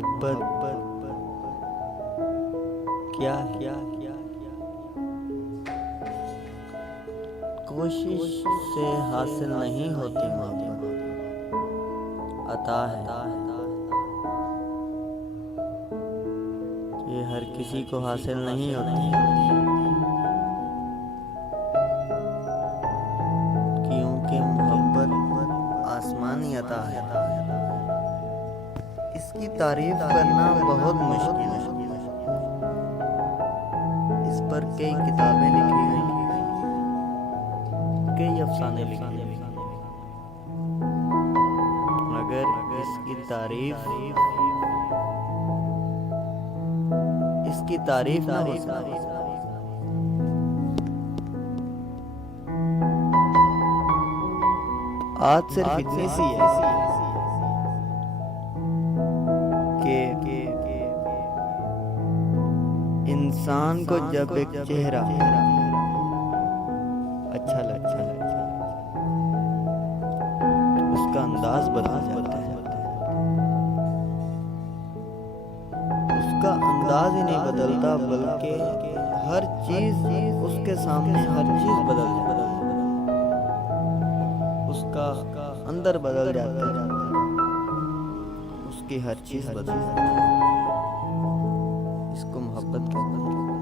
मोहब्बत क्या है? कोशिश से हासिल नहीं होती मोहब्बत, अता है ये हर किसी को हासिल नहीं होती, क्योंकि मोहब्बत आसमानी अता है। इसकी तारीफ करना बहुत मुश्किल है। इस पर कई किताबें लिखी गई, कई अफसाने लिखे गए, मगर इसकी तारीफ ना हो सके। आज सिर्फ इतनी सी है कि इंसान को जब एक चेहरा अच्छा लगता है उसका अंदाज बदल जाता है। उसका अंदाज ही नहीं बदलता, बल्कि हर चीज उसके सामने हर चीज बदल जाती है। उसका अंदर बदल जाता है, उसकी हर चीज बदल जाती है। इसको मोहब्बत कहते हैं।